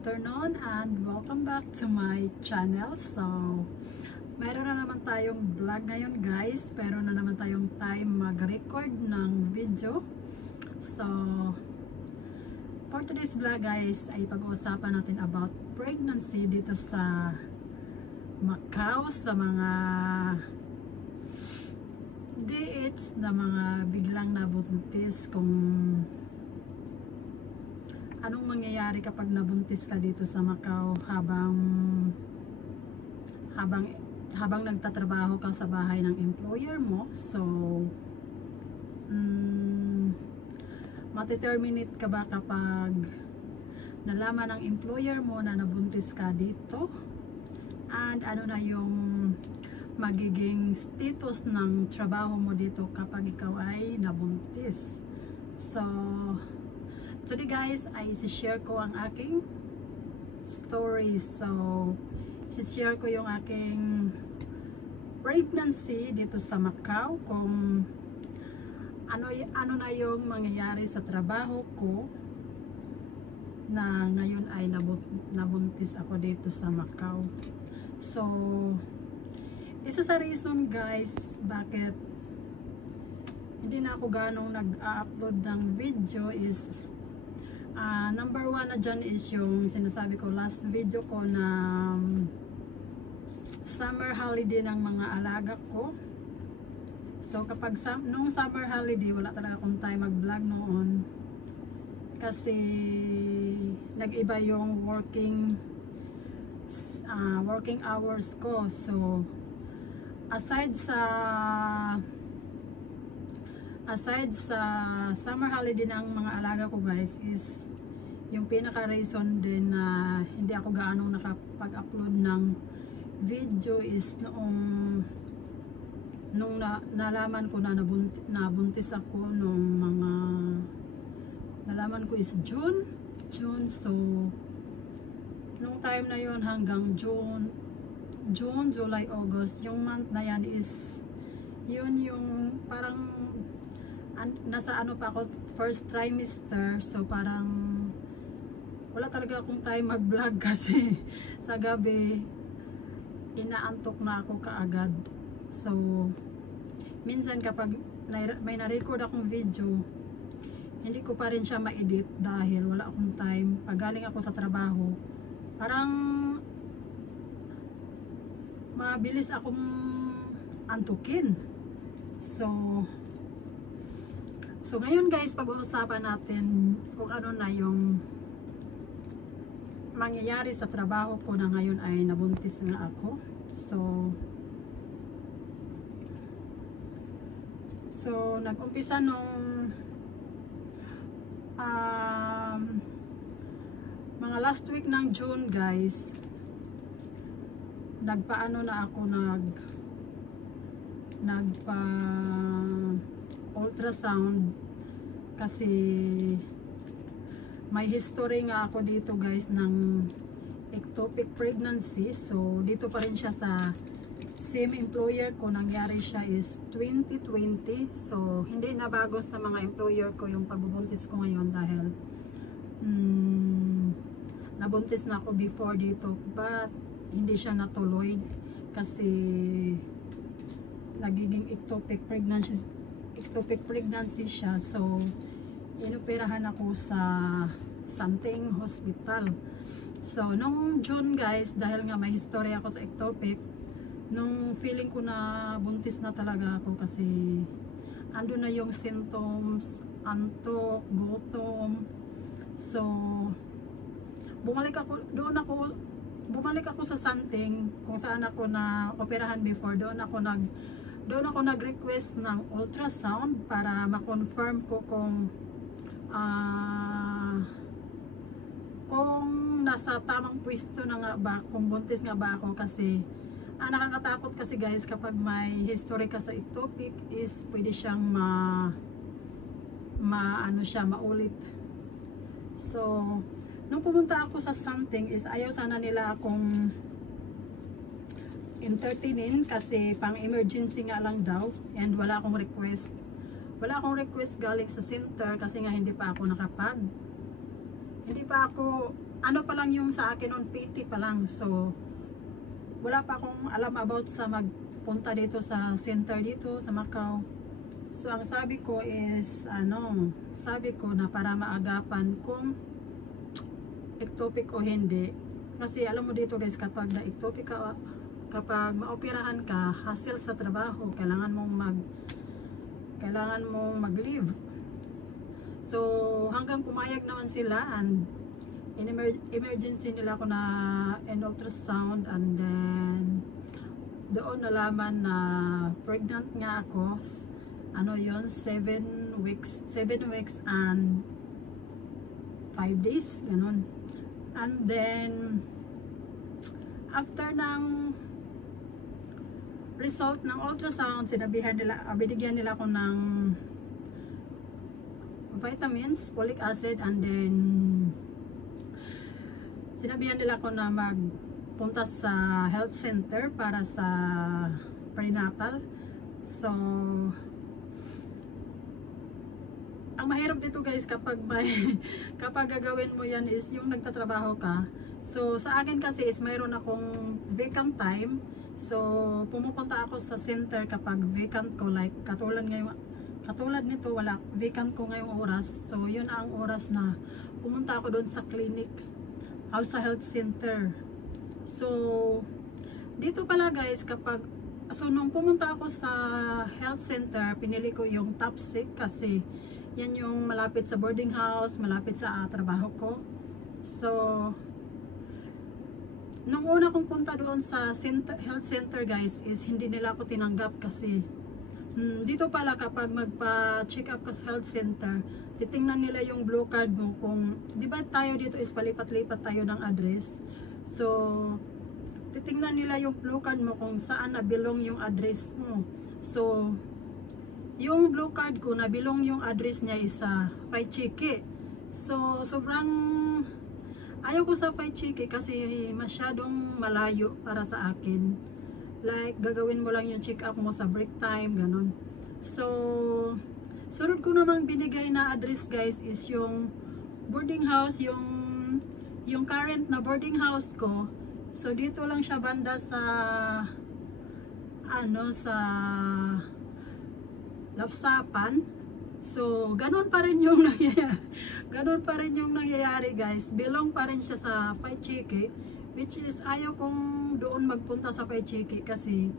afternoon and welcome back to my channel. So, mayroon na naman tayong vlog ngayon guys. Pero na naman tayong time mag-record ng video. So, for today's vlog guys ay pag-uusapan natin about pregnancy dito sa Macau, sa mga dates na mga biglang nabuntis, kung anong mangyayari kapag nabuntis ka dito sa Macau habang nagtatrabaho ka sa bahay ng employer mo. So mateterminate ka ba kapag nalaman ng employer mo na nabuntis ka dito, and ano na yung magiging status ng trabaho mo dito kapag ikaw ay nabuntis. So today guys ay isi-share ko ang aking story. So isi-share ko yung aking pregnancy dito sa Macau, kung ano na yung mangyayari sa trabaho ko na ngayon ay nabuntis ako dito sa Macau. So isa sa reason guys bakit hindi na ako ganong nag-upload ng video is number one na dyan is yung sinasabi ko last video ko na summer holiday ng mga alaga ko. So kapag nung summer holiday wala talaga akong time mag-vlog noon kasi nag-iba yung working hours ko. So aside sa summer holiday ng mga alaga ko guys is yung pinaka reason din na hindi ako gaano nakapag-upload ng video is nung nalaman ko na nabuntis ako nung mga nalaman ko is June. So nung time na yon hanggang June, July, August, yung month na yan is yun yung parang nasa ano pa ako, first trimester. So parang wala talaga akong time mag-vlog kasi sa gabi inaantok na ako kaagad. So minsan kapag may na-record akong video hindi ko pa rin siya ma-edit dahil wala akong time. Pag galing ako sa trabaho parang mabilis akong antukin. So ngayon guys pag-uusapan natin kung ano na yung mangyayari sa trabaho ko na ngayon ay nabuntis na ako. So nag-umpisa nung mga last week ng June guys, nagpaano na ako, nagpa ultrasound kasi may history nga ako dito guys ng ectopic pregnancy. So dito pa rin siya sa same employer ko, nangyari siya is 2020. So hindi na bago sa mga employer ko yung pagbubuntis ko ngayon dahil nabuntis na ako before dito but hindi siya natuloy kasi nagiging ectopic pregnancy siya. So inoperahan ako sa Santing Hospital. So nung June guys, dahil nga may history ako sa ectopic, nung feeling ko na buntis na talaga ako kasi ando na yung symptoms, antok, gutom. So bumalik ako sa Santing kung saan ako na operahan before. Doon ako nag-request ng ultrasound para ma-confirm ko kung nasa tamang pwesto na nga ba, kung buntis nga ba ako. Kasi nakakatakot kasi guys kapag may history ka sa ectopic is pwede siyang maulit. So nung pumunta ako sa Santing is ayaw sana nila akong entertainin kasi pang emergency nga lang daw, and wala akong request galing sa center kasi nga hindi pa ako ano pa lang yung sa akin noon, PT pa lang. So wala pa akong alam about sa magpunta dito sa center dito sa Macau. So ang sabi ko is sabi ko na para maagapan kung ectopic o hindi. Kasi alam mo dito guys, kapag na-ectopic ka, kapag maoperahan ka, hassle sa trabaho, kailangan mong mag-leave. So hanggang pumayag naman sila, and in emergency nila ako na in ultrasound, and then doon nalaman na pregnant nga ako. Ano yon, 7 weeks and 5 days, ganun. And then after ng result ng ultrasound, binigyan nila ako ng vitamins, folic acid, and then sinabihan nila ako na magpunta sa health center para sa prenatal. So ang mahirap dito guys, kapag gagawin mo yan is yung nagtatrabaho ka. So sa akin kasi is mayroon akong vacant time. So pumupunta ako sa center kapag vacant ko, like katulad nito, wala, vacant ko ngayong oras. So yun ang oras na pumunta ako doon sa clinic o sa health center. So dito pala guys, nung pumunta ako sa health center, pinili ko yung top sick kasi yan yung malapit sa boarding house, malapit sa trabaho ko. So nung una kong punta doon sa health center guys, is hindi nila ako tinanggap kasi dito pala kapag magpa-check up ka sa health center, titingnan nila yung blue card mo kung, di ba tayo dito is palipat-lipat tayo ng address. So titingnan nila yung blue card mo kung saan nabilong yung address mo. So yung blue card ko, nabilong yung address niya is sa Paichiki. So sobrang ayaw ko sa Paichiki kasi masyadong malayo para sa akin. Like gagawin mo lang yung check up mo sa break time, ganun. So sunod ko namang binigay na address guys is yung boarding house, yung current na boarding house ko. So dito lang siya banda sa sa Lapsapan. So ganun pa rin yung nangyayari guys. Belong pa rin siya sa Paichiki, which is ayaw kong doon magpunta sa Paichiki kasi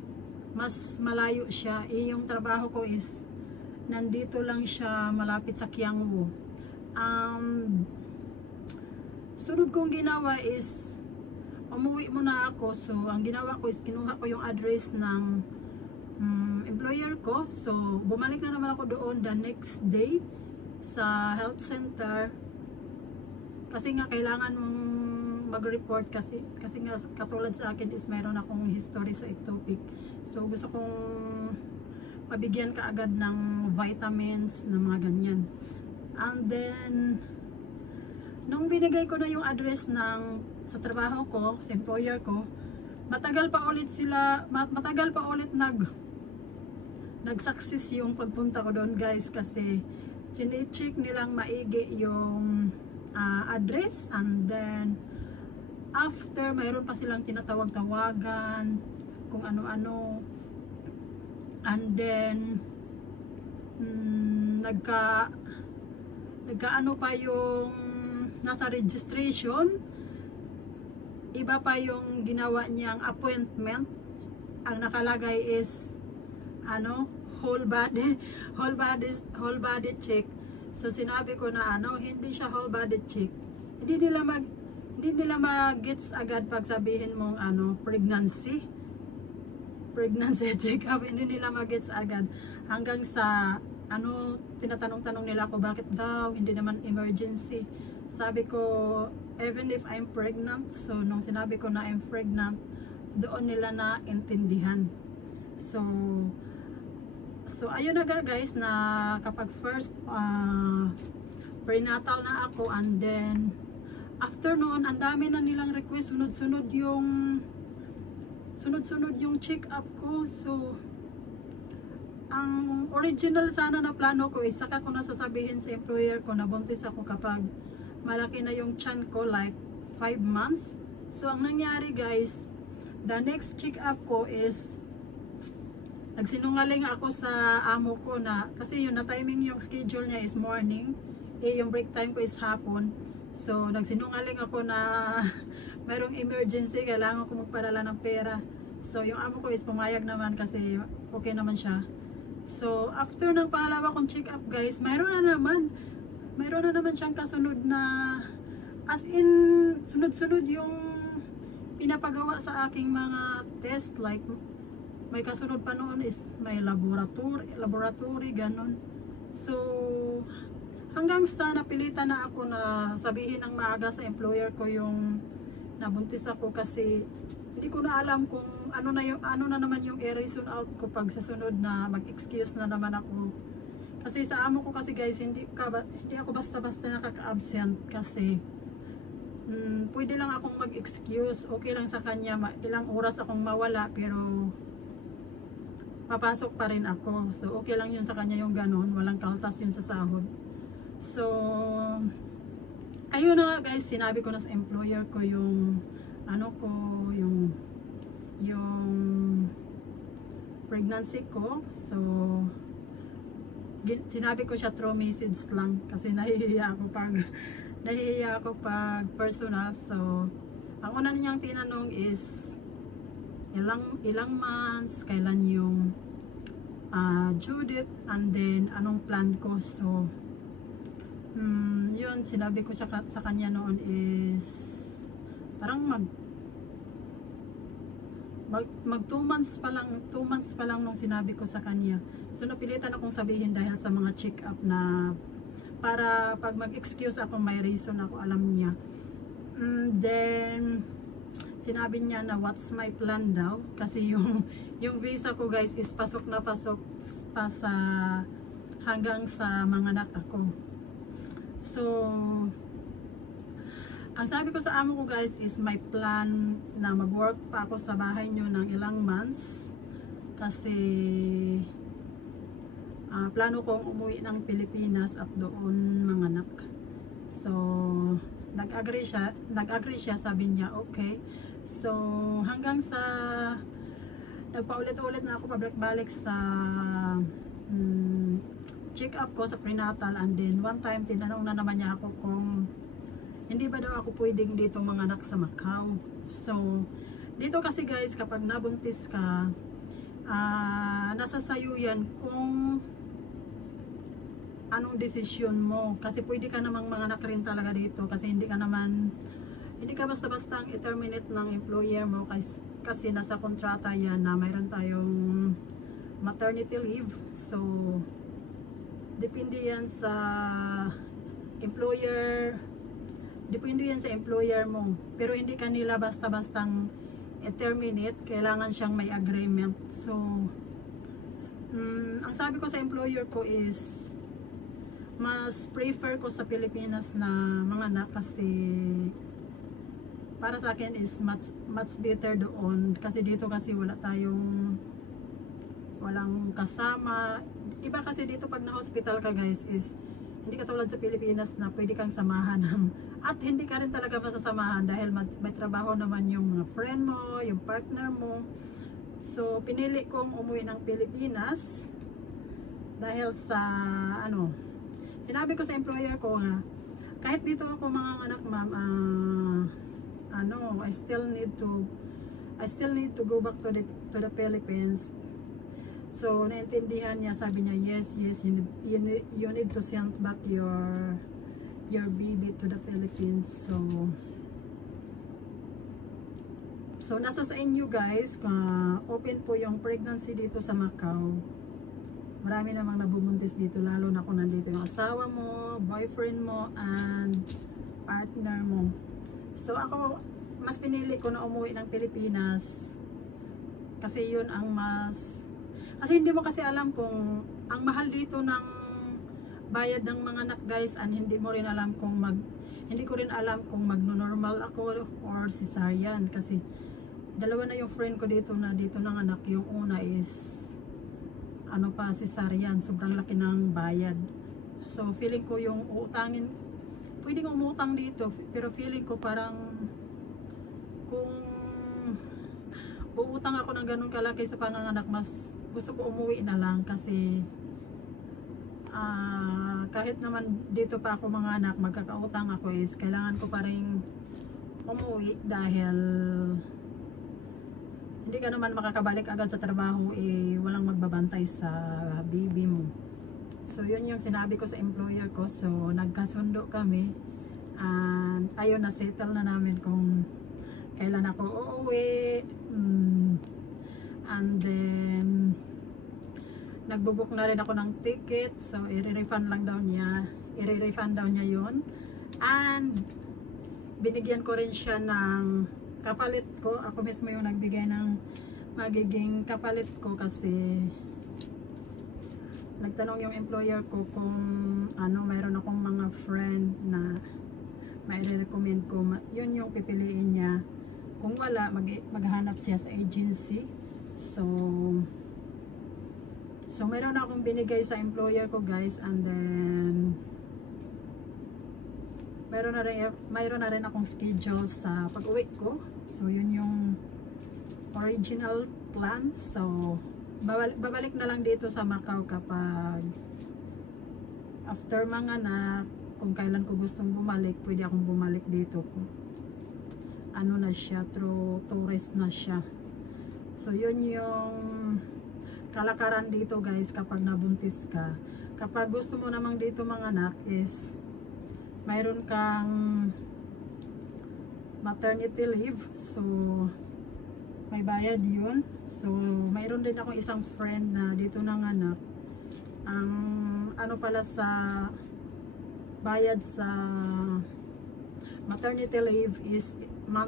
mas malayo siya. Yung trabaho ko is nandito lang siya malapit sa Kiangwo. Sunod kong ginawa is umuwi muna ako. So ang ginawa ko is kinuha ko yung address ng employer ko. So bumalik na naman ako doon the next day sa health center kasi nga kailangan mong mag-report kasi nga katulad sa akin is mayroon akong history sa ectopic. So gusto kong mabigyan ka agad ng vitamins na mga ganyan. And then nung binigay ko na yung address sa trabaho ko, sa employer ko, matagal pa ulit nag-success yung pagpunta ko doon guys kasi chine-check nilang maigi yung address, and then after mayroon pa silang tinatawag-tawagan kung ano-ano, and then nagkaano pa yung nasa registration, iba pa yung ginawa niyang appointment. Ang nakalagay is whole body check. So sinabi ko na hindi siya whole body check. Hindi nila mag-gets agad pag sabihin mong pregnancy check up. Hindi nila mag-gets agad hanggang sa tinatanong-tanong nila ako bakit daw, hindi naman emergency. Sabi ko even if I'm pregnant. So nung sinabi ko na I'm pregnant, doon nila na intindihan. So ayun na guys, na kapag first prenatal na ako, and then after noon ang dami na nilang request, sunod-sunod yung check up ko. So ang original sana na plano ko is saka ko na sasabihin sa employer ko na buntis ako kapag malaki na yung tiyan ko, like 5 months. So ang nangyari guys, the next check up ko is nagsinungaling ako sa amo ko na kasi yun na timing yung schedule niya is morning, yung break time ko is hapon. So nagsinungaling ako na mayroong emergency, kailangan ko magpadala ng pera. So yung amo ko is pumayag naman kasi okay naman siya. So after ng pangalawa kong check up guys, mayroon na naman siyang kasunod na, as in sunod-sunod yung pinapagawa sa aking mga test. Like may kasunod pa noon is may laboratory ganon. So hanggang sa napilitan na ako na sabihin ng maaga sa employer ko yung nabuntis ako, kasi hindi ko na alam kung ano na naman yung i-reason out ko pag sa sunod na mag-excuse na naman ako. Kasi sa amo ko kasi guys, hindi ako basta-basta nakaka-absent kasi pwede lang akong mag-excuse. Okay lang sa kanya, ilang oras akong mawala pero papasok pa rin ako. So okay lang yun sa kanya yung ganon, walang kaltas yun sa sahod. So ayun na nga guys, sinabi ko na sa employer ko yung yung pregnancy ko. So sinabi ko siya through message lang kasi nahihiya ako pag personal. So ang una niyang tinanong is ilang months, kailan yung due date, and then anong plan ko. So yun, sinabi ko sa kanya noon is parang mag 2 months pa lang nung sinabi ko sa kanya. So napilitan akong sabihin dahil sa mga check up na para pag mag-excuse ako may reason ako, alam niya. Then sinabi niya na what's my plan daw, kasi yung visa ko guys is pasok na pasok pa sa hanggang sa mga anak ako. So ang sabi ko sa amo ko guys is my plan na mag-work pa ako sa bahay nyo ng ilang months, kasi plano kong umuwi ng Pilipinas at doon manganak. So nag-agree siya, sabi niya okay. So hanggang sa nagpaulit-ulit na ako pabalik-balik sa check up ko sa prenatal, and then one time tinanong na naman niya ako kung hindi ba daw ako pwedeng dito manganak sa Macau. So dito kasi guys, kapag nabuntis ka, nasa sayo yan kung anong desisyon mo, kasi pwede ka namang manganak rin talaga dito, kasi hindi ka basta-basta ang i-terminate ng employer mo, kasi nasa kontrata yan na mayroon tayong maternity leave. So depende yan sa employer mo, pero hindi kanila basta-bastang i-terminate, kailangan siyang may agreement. So ang sabi ko sa employer ko is mas prefer ko sa Pilipinas na manganak, kasi para sa akin is much better doon, kasi dito kasi walang kasama. Iba kasi dito pag na-hospital ka guys is hindi katulad sa Pilipinas na pwede kang samahan at hindi ka rin talaga masasamahan dahil may trabaho naman yung mga friend mo, yung partner mo. So pinili kong umuwi ng Pilipinas dahil sa sinabi ko sa employer ko nga, kahit dito ako manganganak ma'am, I still need to go back to the Philippines. So naintindihan niya, sabi niya yes, you need to send back your baby to the Philippines. So nasa sa inyo guys, open po yung pregnancy dito sa Macau. Marami namang nabubuntis dito, lalo na kung nandito yung asawa mo, boyfriend mo, and partner mo. So ako, mas pinili ko na umuwi ng Pilipinas kasi yun ang kasi hindi mo kasi alam kung ang mahal dito ng bayad ng mga anak guys, and hindi ko rin alam kung magno-normal ako or cesarean, kasi dalawa na yung friend ko dito ng anak. Yung una is cesarean, sobrang laki ng bayad. So feeling ko yung pwedeng umutang dito, pero feeling ko parang kung uutang ako ng ganun kalaki sa panganganak, mas gusto ko umuwi na lang kasi kahit naman dito pa ako mga anak, magkakautang ako is kailangan ko pa rin umuwi dahil hindi ka naman makakabalik agad sa trabaho, walang magbabantay sa baby mo. So yun yung sinabi ko sa employer ko, so nagkasundo kami and ayun, na settle na namin kung kailan ako uuwi. And then nagbo-book na rin ako ng ticket, so i-refund daw niya yun. And binigyan ko rin siya ng kapalit ko. Ako mismo yung nagbigay ng magiging kapalit ko kasi nagtanong yung employer ko kung mayroon akong mga friend na mai-recommend ko, yun yung pipiliin niya. Kung wala, maghanap siya sa agency. So mayroon akong binigay sa employer ko, guys, and then mayroon na rin akong schedule sa pag-uwi ko. So yun yung original plan. So babalik na lang dito sa Macau kapag after manganak. Kung kailan ko gustong bumalik, pwede akong bumalik dito. Ano na siya, through tourist na siya. So yun yung kalakaran dito, guys, kapag nabuntis ka. Kapag gusto mo namang dito manganak is mayroon kang maternity leave, so may bayad yun. So mayroon din ako isang friend na dito nanganak. Ang ano pala sa bayad sa maternity leave is 3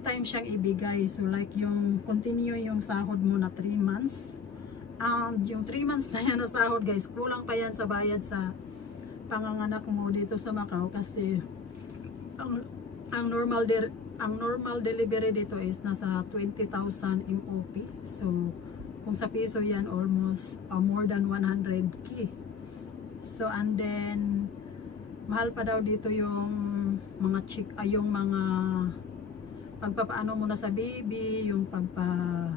times siyang ibigay. So like yung continue yung sahod mo na 3 months. And yung 3 months na yan na sahod, guys, kulang pa yan sa bayad sa panganganak mo dito sa Macau kasi ang normal delivery dito is nasa 20,000 MOP. So kung sa piso yan, almost more than 100k. So and then mahal pa daw dito yung mga yung mga pagpapaano muna sa baby, yung pagpa-check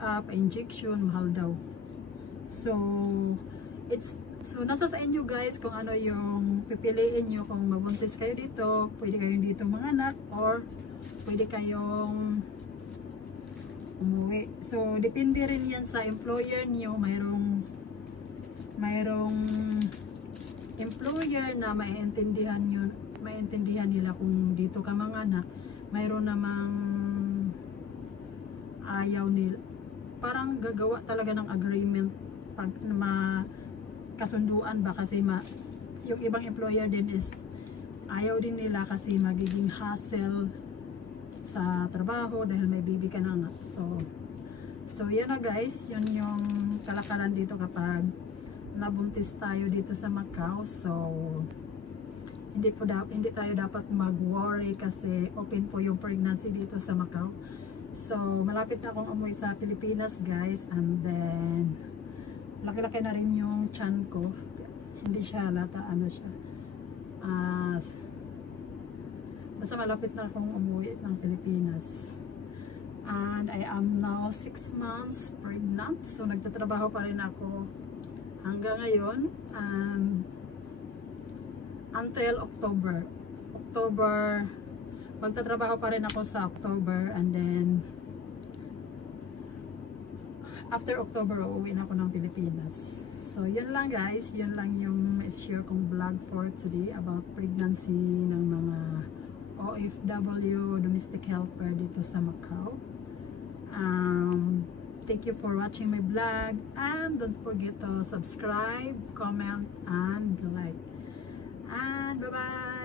up, injection, mahal daw. So nasa sa inyo, guys, kung ano yung pipiliin nyo. Kung mabuntis kayo dito, pwede kayong dito manganak or pwede kayong umuwi. So depende rin yan sa employer nyo. Mayroong employer na maintindihan nila kung dito ka manganak. Mayroon namang ayaw nila, parang gagawa talaga ng agreement pag kasunduan ba, kasi yung ibang employer din is ayaw din nila kasi magiging hassle sa trabaho dahil may baby ka na nga. So yan na, guys, yun yung kalakaran dito kapag nabuntis tayo dito sa Macau. So hindi tayo dapat mag-worry kasi open po yung pregnancy dito sa Macau. So malapit na akong umuwi sa Pilipinas, guys, and then laki-laki na rin yung tiyan ko. Hindi siya halata, ano siya, basta malapit na akong umuwi ng Pilipinas. And I am now 6 months pregnant. So nagtatrabaho pa rin ako hanggang ngayon, until October magtatrabaho pa rin ako sa October, and then after October uuwi na ako ng Pilipinas. So yun lang, guys, yun lang yung share kong vlog for today about pregnancy ng mga OFW domestic helper dito sa Macau. Thank you for watching my vlog, and don't forget to subscribe, comment, and like. And bye-bye.